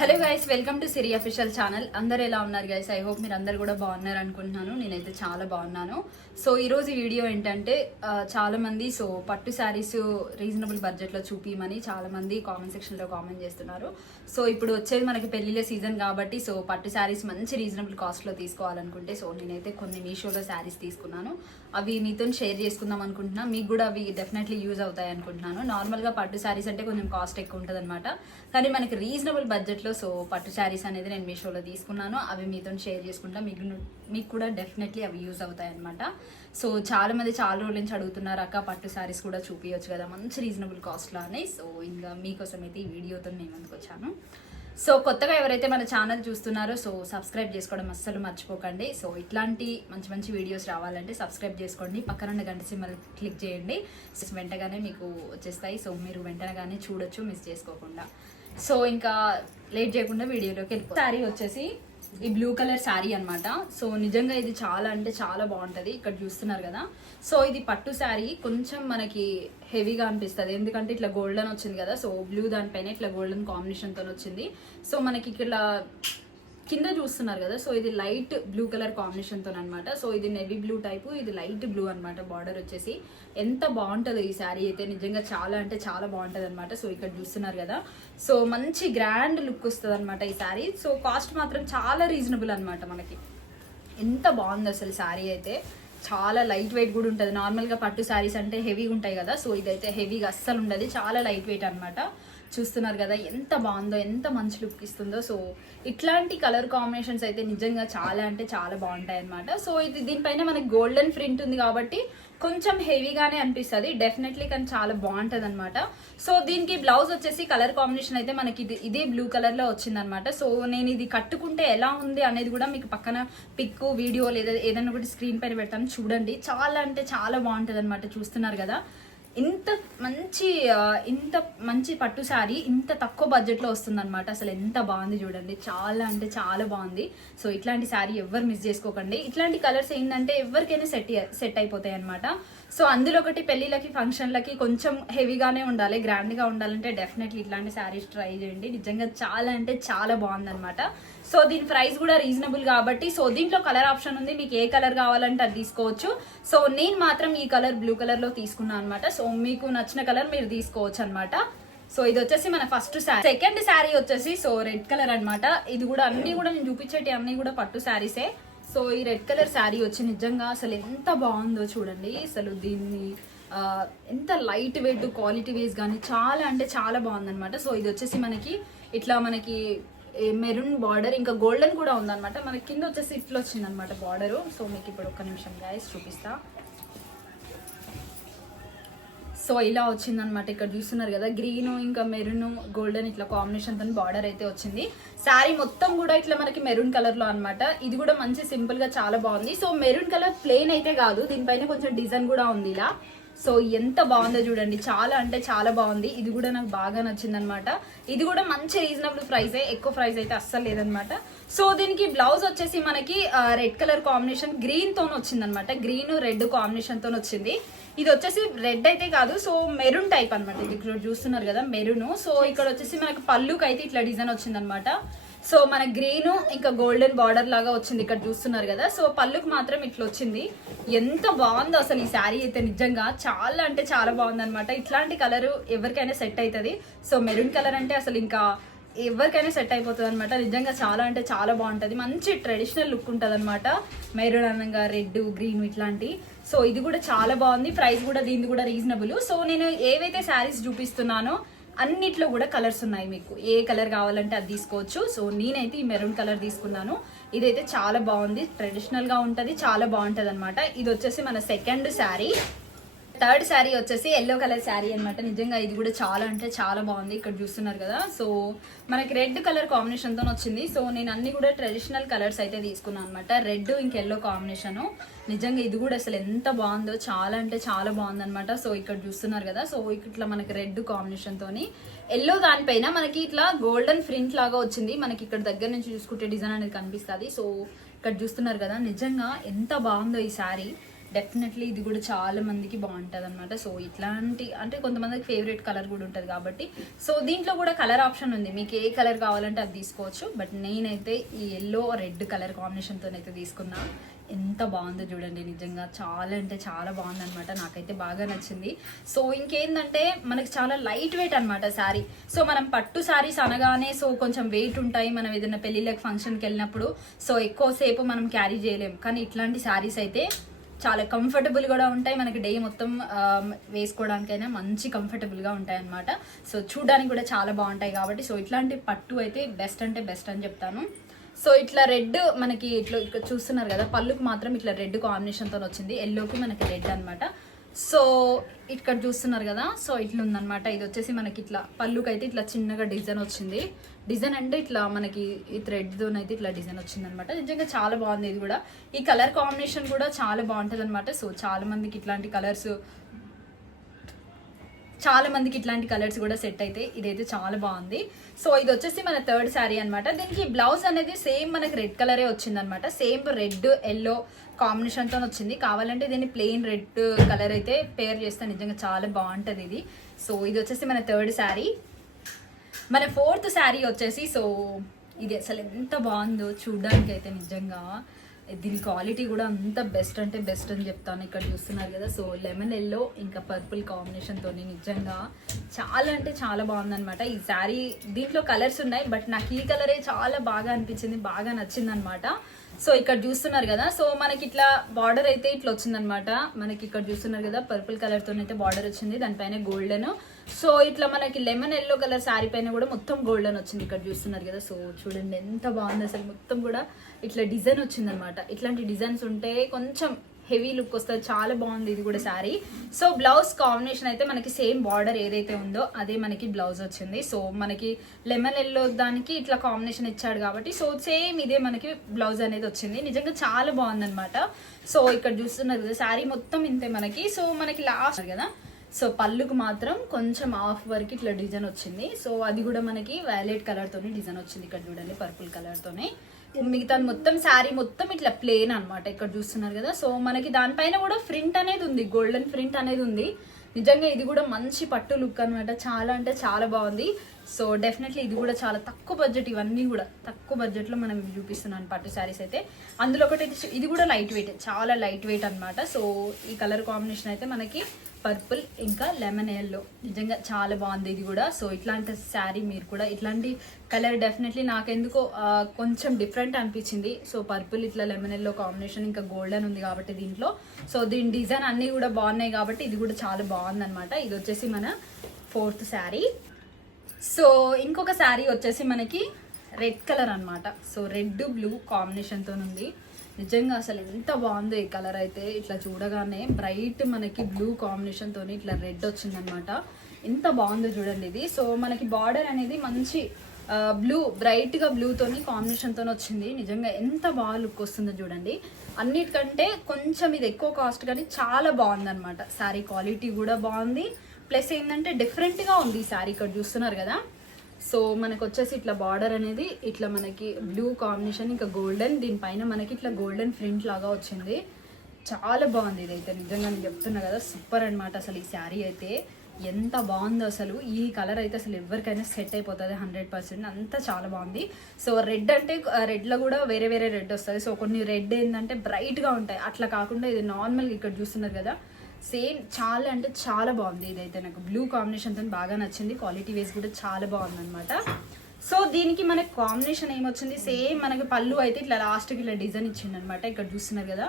Hello guys, welcome to Siri official channel. అందరు ఎలా ఉన్నారు గైస్? ఐ హోప్ మీరు అందరు కూడా బాగున్నారు అనుకుంటున్నాను. నేనైతే చాలా బాగున్నాను. సో ఈరోజు వీడియో ఏంటంటే చాలా మంది పట్టు శారీస్ రీజనబుల్ బడ్జెట్లో చూపించమని చాలా మంది కామెంట్ సెక్షన్లో కామెంట్ చేస్తున్నారు. సో ఇప్పుడు వచ్చేది మనకి పెళ్లిళ్ళ సీజన్ కాబట్టి పట్టు శారీస్ మంచి రీజనబుల్ కాస్ట్లో తీసుకోవాలనుకుంటే నేనైతే కొన్ని మీషోలో శారీస్ తీసుకున్నాను. అవి మీతో షేర్ చేసుకుందాం అనుకుంటున్నా. మీకు కూడా అవి డెఫినెట్లీ యూజ్ అవుతాయి అనుకుంటున్నాను. నార్మల్గా పట్టు శారీస్ అంటే కొంచెం కాస్ట్ ఎక్కువ ఉంటుంది అనమాట, కానీ మనకి రీజనబుల్ బడ్జెట్లో పట్టు శారీస్ అనేది నేను మీషోలో తీసుకున్నాను. అవి మీతో షేర్ చేసుకుంటా. మీకు కూడా డెఫినెట్లీ అవి యూజ్ అవుతాయి అనమాట. చాలా మంది చాలా రోజుల నుంచి అడుగుతున్నారు, అక్క పట్టు శారీస్ కూడా చూపించవచ్చు కదా మంచి రీజనబుల్ కాస్ట్లో అని. ఇంకా మీకోసం అయితే ఈ వీడియోతో నేను ముందుకు వచ్చాను. కొత్తగా ఎవరైతే మన ఛానల్ చూస్తున్నారో సబ్స్క్రైబ్ చేసుకోవడం అస్సలు మర్చిపోకండి. ఇట్లాంటి మంచి మంచి వీడియోస్ రావాలంటే సబ్స్క్రైబ్ చేసుకోండి. పక్కన గంట సింబల్ క్లిక్ చేయండి. వెంటనే మీకు వచ్చేస్తాయి. మీరు వెంటనే చూడొచ్చు మిస్ చేసుకోకుండా. ఇంకా లేట్ చేయకుండా వీడియోలోకి వెళ్ళిపోతాం. శారీ వచ్చేసి ఈ బ్లూ కలర్ శారీ అనమాట. నిజంగా ఇది చాలా అంటే చాలా బాగుంటుంది. ఇక్కడ చూస్తున్నారు కదా. ఇది పట్టు శారీ కొంచెం మనకి హెవీగా అనిపిస్తుంది, ఎందుకంటే ఇట్లా గోల్డెన్ వచ్చింది కదా. బ్లూ దానిపైన ఇట్లా గోల్డెన్ కాంబినేషన్తో వచ్చింది. మనకి ఇట్లా కింద చూస్తున్నారు కదా. ఇది లైట్ బ్లూ కలర్ కాంబినేషన్తో అనమాట. ఇది నెవీ బ్లూ టైపు, ఇది లైట్ బ్లూ అనమాట. బార్డర్ వచ్చేసి ఎంత బాగుంటుందో ఈ శారీ అయితే నిజంగా చాలా అంటే చాలా బాగుంటుంది అనమాట. ఇక్కడ చూస్తున్నారు కదా. మంచి గ్రాండ్ లుక్ వస్తుంది అనమాట ఈ శారీ. కాస్ట్ మాత్రం చాలా రీజనబుల్ అనమాట. మనకి ఎంత బాగుంది అసలు శారీ అయితే. చాలా లైట్ వెయిట్ కూడా ఉంటుంది. నార్మల్గా పట్టు శారీస్ అంటే హెవీగా ఉంటాయి కదా. ఇదైతే హెవీగా అస్సలు ఉండదు, చాలా లైట్ వెయిట్ అనమాట. చూస్తున్నారు కదా ఎంత బాగుందో, ఎంత మంచి లుక్ ఇస్తుందో. ఇట్లాంటి కలర్ కాంబినేషన్స్ అయితే నిజంగా చాలా అంటే చాలా బాగుంటాయి అనమాట. ఇది దీనిపైన మనకి గోల్డెన్ ప్రింట్ ఉంది కాబట్టి కొంచెం హెవీగానే అనిపిస్తుంది డెఫినెట్లీ, కానీ చాలా బాగుంటుంది అనమాట. దీనికి బ్లౌజ్ వచ్చేసి కలర్ కాంబినేషన్ అయితే మనకి ఇదే బ్లూ కలర్ లో వచ్చింది అనమాట. నేను ఇది కట్టుకుంటే ఎలా ఉంది అనేది కూడా మీకు పక్కన పిక్ వీడియో లేదా ఏదైనా ఒకటి స్క్రీన్ పైన పెడతాను, చూడండి. చాలా అంటే చాలా బాగుంటుంది అనమాట. చూస్తున్నారు కదా ఇంత మంచి పట్టు శారీ ఇంత తక్కువ బడ్జెట్లో వస్తుంది అనమాట. అసలు ఎంత బాగుంది చూడండి, చాలా అంటే చాలా బాగుంది. ఇట్లాంటి శారీ ఎవరు మిస్ చేసుకోకండి. ఇట్లాంటి కలర్స్ ఏంటంటే ఎవరికైనా సెట్ అయిపోతాయి అనమాట. అందులో ఒకటి పెళ్లిళ్ళకి ఫంక్షన్లకి కొంచెం హెవీగానే ఉండాలి, గ్రాండ్గా ఉండాలంటే డెఫినెట్లీ ఇట్లాంటి శారీస్ ట్రై చేయండి. నిజంగా చాలా అంటే చాలా బాగుంది అనమాట. దీని ప్రైస్ కూడా రీజనబుల్ కాబట్టి దీంట్లో కలర్ ఆప్షన్ ఉంది, మీకు ఏ కలర్ కావాలంటే అది తీసుకోవచ్చు. నేను మాత్రం ఈ కలర్ బ్లూ కలర్ లో తీసుకున్నాను అనమాట. మీకు నచ్చిన కలర్ మీరు తీసుకోవచ్చు అనమాట. ఇది వచ్చేసి మన ఫస్ట్ శారీ. సెకండ్ శారీ వచ్చేసి రెడ్ కలర్ అనమాట. ఇది కూడా అన్ని కూడా నేను చూపించేటి అన్ని కూడా పట్టు శారీసే. ఈ రెడ్ కలర్ శారీ వచ్చి నిజంగా అసలు ఎంత బాగుందో చూడండి. అసలు దీన్ని ఎంత లైట్ వెయిట్ క్వాలిటీ వైజ్ కానీ చాలా అంటే చాలా బాగుంది అనమాట. ఇది వచ్చేసి మనకి మెరూన్ బార్డర్ ఇంకా గోల్డెన్ కూడా ఉందన్నమాట. మనకి కింద వచ్చేసి ఇట్లా వచ్చింది అనమాట బార్డరు. మీకు ఇప్పుడు ఒక్క నిమిషం గైస్ చూపిస్తా. ఇలా వచ్చిందనమాట. ఇక్కడ చూస్తున్నారు కదా గ్రీన్ ఇంకా మెరూన్ గోల్డెన్ ఇట్లా కాంబినేషన్ తో బార్డర్ అయితే వచ్చింది. శారీ మొత్తం కూడా ఇట్లా మనకి మెరూన్ కలర్ లో అనమాట. ఇది కూడా మంచి సింపుల్ గా చాలా బాగుంది. మెరూన్ కలర్ ప్లెయిన్ అయితే కాదు, దీనిపైన కొంచెం డిజైన్ కూడా ఉంది ఇలా. ఎంత బాగుందో చూడండి, చాలా అంటే చాలా బాగుంది. ఇది కూడా నాకు బాగా నచ్చింది అనమాట. ఇది కూడా మంచి రీజనబుల్ ప్రైసే, ఎక్కువ ప్రైస్ అయితే అస్సలు లేదనమాట. దీనికి బ్లౌజ్ వచ్చేసి మనకి రెడ్ కలర్ కాంబినేషన్ గ్రీన్ తో వచ్చింది అనమాట. గ్రీన్ రెడ్ కాంబినేషన్ తో వచ్చింది. ఇది వచ్చేసి రెడ్ అయితే కాదు, మెరూన్ టైప్ అనమాట. ఇది ఇక్కడ చూస్తున్నారు కదా మెరూన్. ఇక్కడ వచ్చేసి మనకి పళ్ళుకి అయితే ఇట్లా డిజైన్ వచ్చింది అనమాట. మన గ్రీన్ ఇంకా గోల్డెన్ బార్డర్ లాగా వచ్చింది ఇక్కడ చూస్తున్నారు కదా. పళ్ళుకి మాత్రం ఇట్లా వచ్చింది. ఎంత బాగుందో అసలు ఈ శారీ అయితే నిజంగా చాలా అంటే చాలా బాగుంది అనమాట. ఇట్లాంటి కలర్ ఎవరికైనా సెట్ అవుతుంది. మెరూన్ కలర్ అంటే అసలు ఇంకా ఎవరికైనా సెట్ అయిపోతుంది అనమాట. నిజంగా చాలా అంటే చాలా బాగుంటుంది, మంచి ట్రెడిషనల్ లుక్ ఉంటుంది అనమాట. మెరూన్ అనంగా రెడ్ గ్రీన్ ఇట్లాంటి. ఇది కూడా చాలా బాగుంది. ప్రైస్ కూడా దీనిది కూడా రీజనబుల్. నేను ఏవైతే శారీస్ చూపిస్తున్నానో అన్నిట్లో కూడా కలర్స్ ఉన్నాయి, మీకు ఏ కలర్ కావాలంటే అది తీసుకోవచ్చు. నేనైతే ఈ మెరూన్ కలర్ తీసుకున్నాను. ఇదైతే చాలా బాగుంది, ట్రెడిషనల్ గా ఉంటది, చాలా బాగుంటది అనమాట. ఇది వచ్చేసి మన సెకండ్ శారీ. థర్డ్ శారీ వచ్చేసి ఎల్లో కలర్ శారీ అనమాట. నిజంగా ఇది కూడా చాలా అంటే చాలా బాగుంది. ఇక్కడ చూస్తున్నారు కదా. మనకి రెడ్ కలర్ కాంబినేషన్ తో వచ్చింది. నేను అన్ని కూడా ట్రెడిషనల్ కలర్స్ అయితే తీసుకున్నాను అనమాట. రెడ్ ఇంక ఎల్లో కాంబినేషన్. నిజంగా ఇది కూడా అసలు ఎంత బాగుందో, చాలా అంటే చాలా బాగుంది అనమాట. ఇక్కడ చూస్తున్నారు కదా. ఇట్లా మనకి రెడ్ కాంబినేషన్ తోని ఎల్లో దానిపైన మనకి ఇట్లా గోల్డెన్ ప్రింట్ లాగా వచ్చింది. మనకి ఇక్కడ దగ్గర నుంచి చూసుకుంటే డిజైన్ అనేది కనిపిస్తుంది. ఇక్కడ చూస్తున్నారు కదా. నిజంగా ఎంత బాగుందో ఈ శారీ. డెఫినెట్లీ ఇది కూడా చాలా మందికి బాగుంటుంది అనమాట. సో ఇట్లాంటి అంటే కొంతమందికి ఫేవరెట్ కలర్ కూడా ఉంటుంది కాబట్టి సో దీంట్లో కూడా కలర్ ఆప్షన్ ఉంది, మీకు ఏ కలర్ కావాలంటే అది తీసుకోవచ్చు. బట్ నేనైతే ఈ ఎల్లో రెడ్ కలర్ కాంబినేషన్తో అయితే తీసుకున్నా. ఎంత బాగుందో చూడండి, నిజంగా చాలా అంటే చాలా బాగుంది అనమాట, నాకైతే బాగా నచ్చింది. సో ఇంకేందంటే మనకి చాలా లైట్ వెయిట్ అనమాట శారీ. సో మనం పట్టు శారీస్ అనగానే సో కొంచెం వెయిట్ ఉంటాయి, మనం ఏదైనా పెళ్ళిళ్ళకి ఫంక్షన్కి వెళ్ళినప్పుడు సో ఎక్కువసేపు మనం క్యారీ చేయలేము. కానీ ఇట్లాంటి శారీస్ అయితే చాలా కంఫర్టబుల్ కూడా ఉంటాయి, మనకి డే మొత్తం వేసుకోవడానికైనా మంచి కంఫర్టబుల్గా ఉంటాయి అనమాట. సో చూడడానికి కూడా చాలా బాగుంటాయి కాబట్టి సో ఇట్లాంటి పట్టు అయితే బెస్ట్ అంటే బెస్ట్ అని చెప్తాను. సో ఇట్లా రెడ్ మనకి ఇట్లా ఇక్కడ చూస్తున్నారు కదా, పళ్ళుకి మాత్రం ఇట్లా రెడ్ కాంబినేషన్తో వచ్చింది, ఎల్లోకి మనకి రెడ్ అనమాట. సో ఇక్కడ చూస్తున్నారు కదా, సో ఇట్లా ఉందనమాట. ఇది వచ్చేసి మనకి ఇట్లా పళ్ళుకి అయితే ఇట్లా చిన్నగా డిజైన్ వచ్చింది. డిజైన్ అంటే ఇట్లా మనకి ఈ థ్రెడ్తోనైతే ఇట్లా డిజైన్ వచ్చింది అనమాట. నిజంగా చాలా బాగుంది. ఇది కూడా ఈ కలర్ కాంబినేషన్ కూడా చాలా బాగుంటుంది అనమాట. సో చాలా మందికి ఇట్లాంటి కలర్స్ కూడా సెట్ అయితే ఇదైతే చాలా బాగుంది. సో ఇది వచ్చేసి మన థర్డ్ శారీ అనమాట. దీనికి బ్లౌజ్ అనేది సేమ్ మనకి రెడ్ కలరే వచ్చింది అనమాట. సేమ్ రెడ్ ఎల్లో కాంబినేషన్తో వచ్చింది. కావాలంటే దీన్ని ప్లెయిన్ రెడ్ కలర్ అయితే పేర్ చేస్తే నిజంగా చాలా బాగుంటుంది ఇది. సో ఇది వచ్చేసి మన థర్డ్ శారీ. మన ఫోర్త్ శారీ వచ్చేసి సో ఇది అసలు ఎంత బాగుందో చూడడానికి అయితే నిజంగా దీని క్వాలిటీ కూడా అంత బెస్ట్ అంటే బెస్ట్ అని చెప్తాను. ఇక్కడ చూస్తున్నారు కదా, సో లెమన్ ఎల్లో ఇంకా పర్పుల్ కాంబినేషన్తో నిజంగా చాలా అంటే చాలా బాగుందనమాట ఈ శారీ. దీంట్లో కలర్స్ ఉన్నాయి బట్ నాకు ఈ కలరే చాలా బాగా అనిపించింది, బాగా నచ్చింది అనమాట. సో ఇక్కడ చూస్తున్నారు కదా, సో మనకి ఇట్లా బార్డర్ అయితే ఇట్లా వచ్చిందనమాట. మనకి ఇక్కడ చూస్తున్నారు కదా పర్పుల్ కలర్తో అయితే బార్డర్ వచ్చింది, దానిపైన గోల్డెన్. సో ఇట్లా మనకి లెమన్ ఎల్లో కలర్ శారీ పైన కూడా మొత్తం గోల్డెన్ వచ్చింది. ఇక్కడ చూస్తున్నారు కదా, సో చూడండి ఎంత బాగుంది అసలు. మొత్తం కూడా ఇట్లా డిజైన్ వచ్చింది అనమాట. ఇట్లాంటి డిజైన్స్ ఉంటే కొంచెం హెవీ లుక్ వస్తుంది, చాలా బాగుంది ఇది కూడా శారీ. సో బ్లౌజ్ కాంబినేషన్ అయితే మనకి సేమ్ బార్డర్ ఏదైతే ఉందో అదే మనకి బ్లౌజ్ వచ్చింది. సో మనకి లెమన్ ఎల్లో దానికి ఇట్లా కాంబినేషన్ ఇచ్చాడు కాబట్టి సో సేమ్ ఇదే మనకి బ్లౌజ్ అనేది వచ్చింది. నిజంగా చాలా బాగుందన్నమాట. సో ఇక్కడ చూస్తున్నారు కదా శారీ మొత్తం ఇంతే మనకి. సో మనకి లాస్ట్ కదా, సో పళ్ళుకు మాత్రం కొంచెం హాఫ్ వరకు ఇట్లా డిజైన్ వచ్చింది. సో అది కూడా మనకి వైలెట్ కలర్ తోని డిజైన్ వచ్చింది. ఇక్కడ చూడండి పర్పుల్ కలర్ తోనే. మిగతా మొత్తం శారీ మొత్తం ఇట్లా ప్లేన్ అనమాట. ఇక్కడ చూస్తున్నారు కదా, సో మనకి దానిపైన కూడా ప్రింట్ అనేది ఉంది, గోల్డెన్ ప్రింట్ అనేది ఉంది. నిజంగా ఇది కూడా మంచి పట్టు లుక్ అనమాట, చాలా అంటే చాలా బాగుంది. సో డెఫినెట్లీ ఇది కూడా చాలా తక్కువ బడ్జెట్, ఇవన్నీ కూడా తక్కువ బడ్జెట్లో మనం చూపిస్తున్నాను పట్టు శారీస్ అయితే. అందులో ఒకటి ఇది కూడా లైట్ వెయిట్, చాలా లైట్ వెయిట్ అనమాట. సో ఈ కలర్ కాంబినేషన్ అయితే మనకి పర్పుల్ ఇంకా లెమన్ ఎల్లో నిజంగా చాలా బాగుంది ఇది కూడా. సో ఇట్లాంటి శారీ మీరు కూడా ఇట్లాంటి కలర్ డెఫినెట్లీ నాకెందుకో కొంచెం డిఫరెంట్ అనిపించింది. సో పర్పుల్ ఇట్లా లెమన్ ఎల్లో కాంబినేషన్ ఇంకా గోల్డెన్ ఉంది కాబట్టి దీంట్లో సో దీని డిజైన్ అన్నీ కూడా బాగున్నాయి కాబట్టి ఇది కూడా చాలా బాగుంది అనమాట. ఇది వచ్చేసి మన ఫోర్త్ శారీ. సో ఇంకొక శారీ వచ్చేసి మనకి రెడ్ కలర్ అనమాట. సో రెడ్ బ్లూ కాంబినేషన్తో ఉంది. నిజంగా అసలు ఎంత బాగుందో ఈ కలర్ అయితే. ఇట్లా చూడగానే బ్రైట్ మనకి బ్లూ కాంబినేషన్తో ఇట్లా రెడ్ వచ్చిందనమాట. ఎంత బాగుందో చూడండి ఇది. సో మనకి బార్డర్ అనేది మంచి బ్లూ బ్రైట్గా బ్లూతోని కాంబినేషన్తో వచ్చింది. నిజంగా ఎంత బాగా లుక్ వస్తుందో చూడండి. అన్నిటికంటే కొంచెం ఇది ఎక్కువ కాస్ట్ కానీ చాలా బాగుందన్నమాట. శారీ క్వాలిటీ కూడా బాగుంది, ప్లస్ ఏంటంటే డిఫరెంట్గా ఉంది ఈ శారీ. ఇక్కడ చూస్తున్నారు కదా, సో మనకు వచ్చేసి ఇట్లా బార్డర్ అనేది ఇట్లా మనకి బ్లూ కాంబినేషన్ ఇంకా గోల్డెన్, దీనిపైన మనకి ఇట్లా గోల్డెన్ ప్రింట్ లాగా వచ్చింది. చాలా బాగుంది ఇదైతే నిజంగా, నేను చెప్తున్నా కదా సూపర్ అనమాట. అసలు ఈ శారీ అయితే ఎంత బాగుందో అసలు. ఈ కలర్ అయితే అసలు ఎవరికైనా సెట్ అయిపోతుంది 100%, అంతా చాలా బాగుంది. సో రెడ్ అంటే రెడ్లో కూడా వేరే వేరే రెడ్ వస్తుంది. సో కొన్ని రెడ్ ఏంటంటే బ్రైట్గా ఉంటాయి, అట్లా కాకుండా ఇది నార్మల్గా ఇక్కడ చూస్తున్నారు కదా సేమ్ చాలా అంటే చాలా బాగుంది. ఇదైతే నాకు బ్లూ కాంబినేషన్తో బాగా నచ్చింది. క్వాలిటీ వైజ్ కూడా చాలా బాగుంది అనమాట. సో దీనికి మనకి కాంబినేషన్ ఏమొచ్చింది, సేమ్ మనకి పళ్ళు అయితే ఇట్లా లాస్ట్కి ఇట్లా డిజైన్ ఇచ్చింది అనమాట. ఇక్కడ చూస్తున్నారు కదా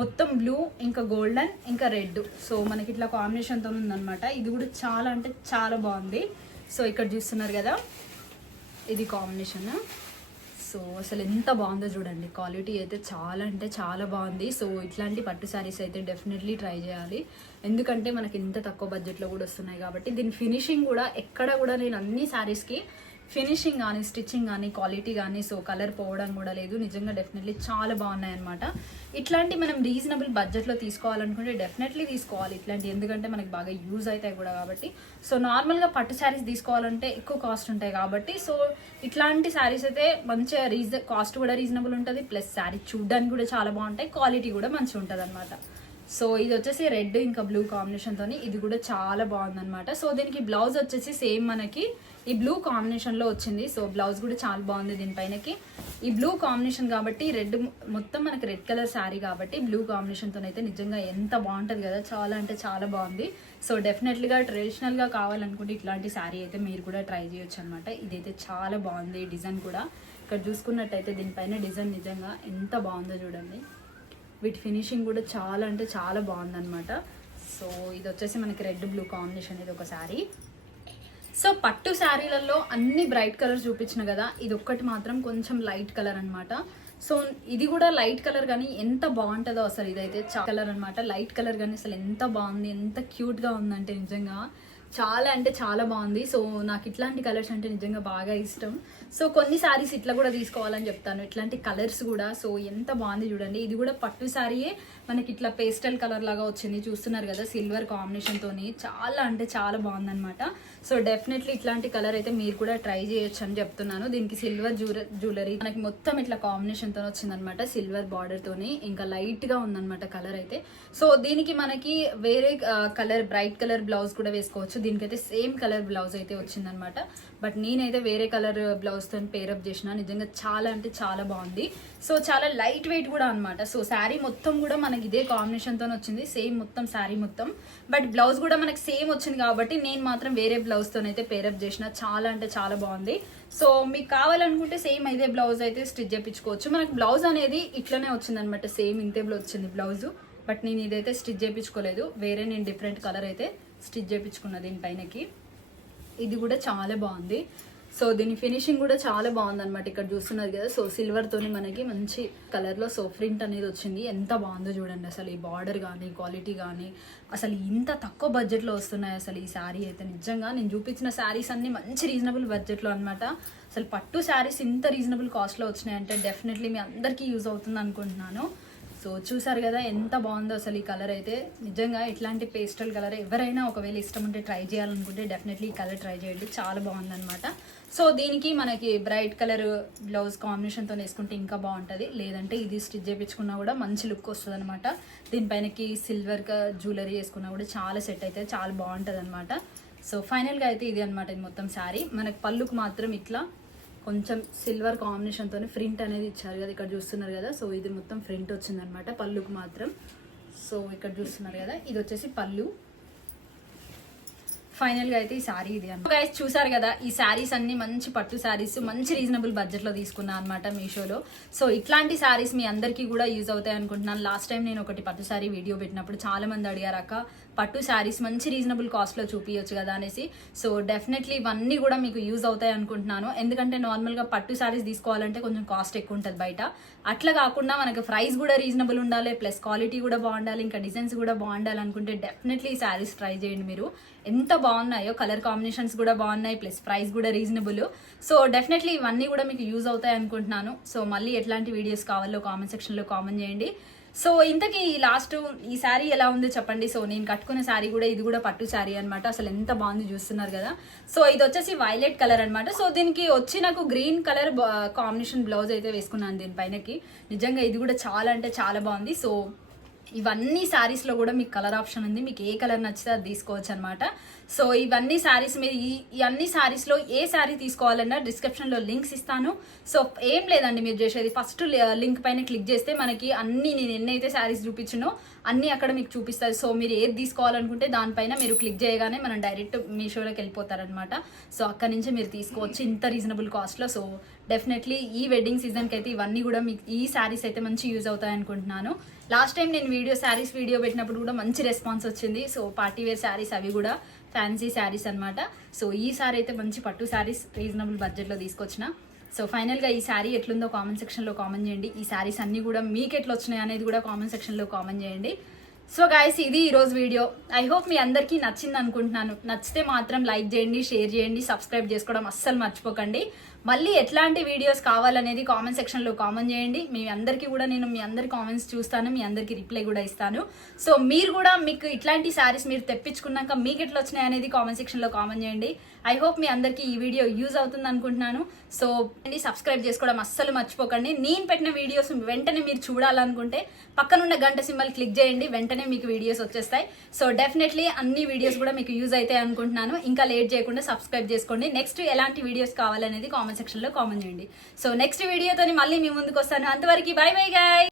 మొత్తం బ్లూ ఇంకా గోల్డెన్ ఇంకా రెడ్, సో మనకి ఇట్లా కాంబినేషన్తో ఉందన్నమాట. ఇది కూడా చాలా అంటే చాలా బాగుంది. సో ఇక్కడ చూస్తున్నారు కదా ఇది కాంబినేషన్. సో అసలు ఎంత బాగుందో చూడండి, క్వాలిటీ అయితే చాలా అంటే చాలా బాగుంది. సో ఇట్లాంటి పట్టు శారీస్ అయితే డెఫినెట్లీ ట్రై చేయాలి, ఎందుకంటే మనకి ఇంత తక్కువ బడ్జెట్లో కూడా వస్తున్నాయి కాబట్టి. దీని ఫినిషింగ్ కూడా ఎక్కడ కూడా నేను అన్ని శారీస్కి ఫినిషింగ్ కానీ స్టిచ్చింగ్ కానీ క్వాలిటీ కానీ సో కలర్ పోవడం కూడా లేదు. నిజంగా డెఫినెట్లీ చాలా బాగున్నాయి అనమాట. ఇట్లాంటి మనం రీజనబుల్ బడ్జెట్లో తీసుకోవాలనుకుంటే డెఫినెట్లీ తీసుకోవాలి ఇట్లాంటి, ఎందుకంటే మనకి బాగా యూజ్ అవుతాయి కూడా కాబట్టి. సో నార్మల్గా పట్టు శారీస్ తీసుకోవాలంటే ఎక్కువ కాస్ట్ ఉంటాయి కాబట్టి సో ఇట్లాంటి శారీస్ అయితే మంచిగా కాస్ట్ కూడా రీజనబుల్ ఉంటుంది, ప్లస్ శారీ చూడడానికి కూడా చాలా బాగుంటాయి, క్వాలిటీ కూడా మంచిగా ఉంటుంది అనమాట. సో ఇది వచ్చేసి రెడ్ ఇంకా బ్లూ కాంబినేషన్ తోని ఇది కూడా చాలా బాగుందన్నమాట. సో దీనికి బ్లౌజ్ వచ్చేసి సేమ్ మనకి ఈ బ్లూ కాంబినేషన్ లో వచ్చింది. సో బ్లౌజ్ కూడా చాలా బాగుంది దీనిపైనకి. ఈ బ్లూ కాంబినేషన్ కాబట్టి రెడ్ మొత్తం మనకి రెడ్ కలర్ శారీ కాబట్టి బ్లూ కాంబినేషన్ తోనైతే నిజంగా ఎంత బాగుంటది కదా, చాలా అంటే చాలా బాగుంది. సో డెఫినెట్లీగా ట్రెడిషనల్ గా కావాలనుకుంటే ఇట్లాంటి శారీ అయితే మీరు కూడా ట్రై చేయొచ్చు అనమాట. ఇదైతే చాలా బాగుంది డిజైన్ కూడా. ఇక్కడ చూసుకున్నట్టయితే దీనిపైన డిజైన్ నిజంగా ఎంత బాగుందో చూడండి. వీటి ఫినిషింగ్ కూడా చాలా అంటే చాలా బాగుందన్నమాట. సో ఇది వచ్చేసి మనకి రెడ్ బ్లూ కాంబినేషన్ ఇది ఒక శారీ. సో పట్టు శారీలలో అన్ని బ్రైట్ కలర్ చూపించిన కదా, ఇది ఒక్కటి మాత్రం కొంచెం లైట్ కలర్ అనమాట. సో ఇది కూడా లైట్ కలర్ కానీ ఎంత బాగుంటుందో అసలు. ఇదైతే కలర్ అనమాట, లైట్ కలర్ కానీ అసలు ఎంత బాగుంది, ఎంత క్యూట్గా ఉందంటే నిజంగా చాలా అంటే చాలా బాగుంది. సో నాకు ఇట్లాంటి కలర్స్ అంటే నిజంగా బాగా ఇష్టం. సో కొన్ని శారీస్ ఇట్లా కూడా తీసుకోవాలని చెప్తాను, ఇట్లాంటి కలర్స్ కూడా. సో ఎంత బాగుంది చూడండి. ఇది కూడా పట్టు శారీయే మనకి ఇట్లా పేస్టల్ కలర్ లాగా వచ్చింది, చూస్తున్నారు కదా, సిల్వర్ కాంబినేషన్ తోని చాలా అంటే చాలా బాగుందన్నమాట. సో డెఫినెట్లీ ఇట్లాంటి కలర్ అయితే మీరు కూడా ట్రై చేయొచ్చు అని చెప్తున్నాను. దీనికి సిల్వర్ జ్యువెలరీ మనకి మొత్తం ఇట్లా కాంబినేషన్ తో వచ్చిందనమాట, సిల్వర్ బార్డర్ తోని. ఇంకా లైట్ గా ఉందన్నమాట కలర్ అయితే. సో దీనికి మనకి వేరే కలర్ బ్రైట్ కలర్ బ్లౌజ్ కూడా వేసుకోవచ్చు. దీనికైతే సేమ్ కలర్ బ్లౌజ్ అయితే వచ్చిందనమాట. బట్ నేనైతే వేరే కలర్ బ్లౌజ్ తో పేరప్ చేసిన. నిజంగా చాలా అంటే చాలా బాగుంది. సో చాలా లైట్ వెయిట్ కూడా అనమాట. సో శారీ మొత్తం కూడా మనకి ఇదే కాంబినేషన్ తో వచ్చింది, సేమ్ మొత్తం శారీ మొత్తం. బట్ బ్లౌజ్ కూడా మనకి సేమ్ వచ్చింది కాబట్టి నేను మాత్రం వేరే బ్లౌజ్ తోనైతే పేరప్ చేసిన. చాలా అంటే చాలా బాగుంది. సో మీకు కావాలనుకుంటే సేమ్ ఇదే బ్లౌజ్ అయితే స్టిచ్ చేయించుకోవచ్చు. మనకి బ్లౌజ్ అనేది ఇట్లనే వచ్చింది అనమాట, సేమ్ ఇంతే వచ్చింది బ్లౌజ్. బట్ నేను ఇదైతే స్టిచ్ చేయించుకోలేదు, వేరే నేను డిఫరెంట్ కలర్ అయితే స్టిచ్ చేయించుకున్నా దీనిపైనకి. ఇది కూడా చాలా బాగుంది. సో దీని ఫినిషింగ్ కూడా చాలా బాగుంది అనమాట. ఇక్కడ చూస్తున్నారు కదా, సో సిల్వర్ తోని మనకి మంచి కలర్ లో సో ప్రింట్ అనేది వచ్చింది. ఎంత బాగుందో చూడండి అసలు. ఈ బార్డర్ కానీ క్వాలిటీ కానీ అసలు ఇంత తక్కువ బడ్జెట్ లో వస్తున్నాయి అసలు ఈ శారీ అయితే. నిజంగా నేను చూపించిన శారీస్ అన్ని మంచి రీజనబుల్ బడ్జెట్ లో అనమాట. అసలు పట్టు శారీస్ ఇంత రీజనబుల్ కాస్ట్ లో వచ్చినాయంటే డెఫినెట్లీ మీ అందరికీ యూజ్ అవుతుంది అనుకుంటున్నాను. సో చూసారు కదా ఎంత బాగుందో అసలు ఈ కలర్ అయితే. నిజంగా ఇట్లాంటి పేస్టల్ కలర్ ఎవరైనా ఒకవేళ ఇష్టం ఉంటే ట్రై చేయాలనుకుంటే డెఫినెట్లీ ఈ కలర్ ట్రై చేయండి, చాలా బాగుందన్నమాట. సో దీనికి మనకి బ్రైట్ కలర్ బ్లౌజ్ కాంబినేషన్తో వేసుకుంటే ఇంకా బాగుంటుంది, లేదంటే ఇది స్టిచ్ చేయించుకున్నా కూడా మంచి లుక్ వస్తుంది అనమాట. దీనిపైనకి సిల్వర్ జ్యువెలరీ వేసుకున్నా కూడా చాలా సెట్ అయితే చాలా బాగుంటుంది అనమాట. సో ఫైనల్గా అయితే ఇది అనమాట. ఇది మొత్తం శారీ మనకి పళ్ళుకు మాత్రం ఇట్లా కొంచెం సిల్వర్ కాంబినేషన్తో ప్రింట్ అనేది ఇచ్చారు కదా, ఇక్కడ చూస్తున్నారు కదా. సో ఇది మొత్తం ప్రింట్ వచ్చిందనమాట పళ్ళుకు మాత్రం. సో ఇక్కడ చూస్తున్నారు కదా, ఇది వచ్చేసి పళ్ళు. ఫైనల్ గా అయితే ఈ శారీ ఇది అన్నమాట. గైస్ చూసారు కదా, ఈ శారీస్ అన్ని మంచి పట్టు శారీస్ మంచి రీజనబుల్ బడ్జెట్ లో తీసుకున్నా అనమాట మీషోలో. సో ఇట్లాంటి శారీస్ మీ అందరికీ కూడా యూజ్ అవుతాయి అనుకుంటున్నాను. లాస్ట్ టైం నేను ఒకటి పట్టు శారీ వీడియో పెట్టినప్పుడు చాలా మంది అడిగారు, అక్క పట్టు శారీస్ మంచి రీజనబుల్ కాస్ట్ లో చూపించచ్చు కదా అనేసి. సో డెఫినెట్లీ ఇవన్నీ కూడా మీకు యూజ్ అవుతాయి అనుకుంటున్నాను. ఎందుకంటే నార్మల్ గా పట్టు శారీస్ తీసుకోవాలంటే కొంచెం కాస్ట్ ఎక్కువ ఉంటుంది బయట. అట్లా కాకుండా మనకు ప్రైస్ కూడా రీజనబుల్ ఉండాలి, ప్లస్ క్వాలిటీ కూడా బాగుండాలి, ఇంకా డిజైన్స్ కూడా బాగుండాలి అనుకుంటే డెఫినెట్లీ ఈ శారీస్ ట్రై చేయండి మీరు. ఎంత బాగున్నాయో, కలర్ కాంబినేషన్స్ కూడా బాగున్నాయి, ప్లస్ ప్రైస్ కూడా రీజనబుల్. సో డెఫినెట్లీ ఇవన్నీ కూడా మీకు యూజ్ అవుతాయి అనుకుంటున్నాను. సో మళ్ళీ ఎట్లాంటి వీడియోస్ కావాలో కామెంట్ సెక్షన్ లో కామెంట్ చేయండి. సో ఇంతకీ లాస్ట్ ఈ శారీ ఎలా ఉందో చెప్పండి. సో నేను కట్టుకున్న శారీ కూడా ఇది కూడా పట్టు శారీ అనమాట. అసలు ఎంత బాగుంది చూస్తున్నారు కదా. సో ఇది వచ్చేసి వైలెట్ కలర్ అనమాట. సో దీనికి వచ్చి నాకు గ్రీన్ కలర్ కాంబినేషన్ బ్లౌజ్ అయితే వేసుకున్నాను దీనిపైనకి. నిజంగా ఇది కూడా చాలా అంటే చాలా బాగుంది. సో ఇవన్నీ శారీస్ లో కూడా మీకు కలర్ ఆప్షన్ ఉంది, మీకు ఏ కలర్ నచ్చితే అది తీసుకోవచ్చు అనమాట. సో ఇవన్నీ శారీస్ మీరు ఈ అన్ని శారీస్ లో ఏ శారీ తీసుకోవాలన్నా డిస్క్రిప్షన్ లో లింక్స్ ఇస్తాను. సో ఏం లేదండి, మీరు చేసేది ఫస్ట్ లింక్ పైన క్లిక్ చేస్తే మనకి అన్ని నేను ఎన్నైతే శారీస్ చూపించినో అన్ని అక్కడ మీకు చూపిస్తుంది. సో మీరు ఏది తీసుకోవాలనుకుంటే దానిపైన మీరు క్లిక్ చేయగానే మనం డైరెక్ట్ మీషోలోకి వెళ్ళిపోతారనమాట. సో అక్కడ నుంచి మీరు తీసుకోవచ్చు ఇంత రీజనబుల్ కాస్ట్ లో. సో డెఫినెట్లీ ఈ వెడ్డింగ్ సీజన్ కి అయితే ఇవన్నీ కూడా మీకు ఈ శారీస్ అయితే మంచి యూజ్ అవుతాయి అనుకుంటున్నాను. లాస్ట్ టైం నేను శారీస్ వీడియో పెట్టినప్పుడు కూడా మంచి రెస్పాన్స్ వచ్చింది. సో పార్టీ వేర్ శారీస్ అవి కూడా ఫ్యాన్సీ శారీస్ అనమాట. సో ఈ సారీ అయితే మంచి పట్టు శారీస్ రీజనబుల్ బడ్జెట్లో తీసుకొచ్చిన. సో ఫైనల్గా ఈ శారీ ఎట్లుందో కామెంట్ సెక్షన్లో కామెంట్ చేయండి. ఈ శారీస్ అన్నీ కూడా మీకు ఎట్లా వచ్చినాయి అనేది కూడా కామెంట్ సెక్షన్లో కామెంట్ చేయండి. సో గైస్ ఇది ఈరోజు వీడియో. ఐ హోప్ మీ అందరికీ నచ్చింది అనుకుంటున్నాను. నచ్చితే మాత్రం లైక్ చేయండి, షేర్ చేయండి, సబ్స్క్రైబ్ చేసుకోవడం అస్సలు మర్చిపోకండి. మళ్ళీ ఎట్లాంటి వీడియోస్ కావాలనేది కామెంట్ సెక్షన్లో కామెంట్ చేయండి. మీ అందరికీ కూడా నేను మీ అందరి కామెంట్స్ చూస్తాను, మీ అందరికీ రిప్లై కూడా ఇస్తాను. సో మీరు కూడా మీకు ఇట్లాంటి శారీస్ మీరు తెప్పించుకున్నాక మీకు ఎట్లా వచ్చినాయి అనేది కామెంట్ సెక్షన్లో కామెంట్ చేయండి. ఐ హోప్ మీ అందరికీ ఈ వీడియో యూజ్ అవుతుంది అనుకుంటున్నాను. సో సబ్స్క్రైబ్ చేసుకోవడం అస్సలు మర్చిపోకండి. నేను పెట్టిన వీడియోస్ వెంటనే మీరు చూడాలనుకుంటే పక్కనున్న గంట సింబల్ క్లిక్ చేయండి, వెంటనే మీకు వీడియోస్ వచ్చేస్తాయి. సో డెఫినెట్లీ అన్ని వీడియోస్ కూడా మీకు యూజ్ అవుతాయి అనుకుంటున్నాను. ఇంకా లేట్ చేయకుండా సబ్స్క్రైబ్ చేసుకోండి. నెక్స్ట్ ఎలాంటి వీడియోస్ కావాలనేది కామెంట్ సెక్షన్లో కామెంట్ చేయండి. సో నెక్స్ట్ వీడియోతో మళ్ళీ మీ ముందుకు వస్తాను. అంతవరకు బై బై గాయ్.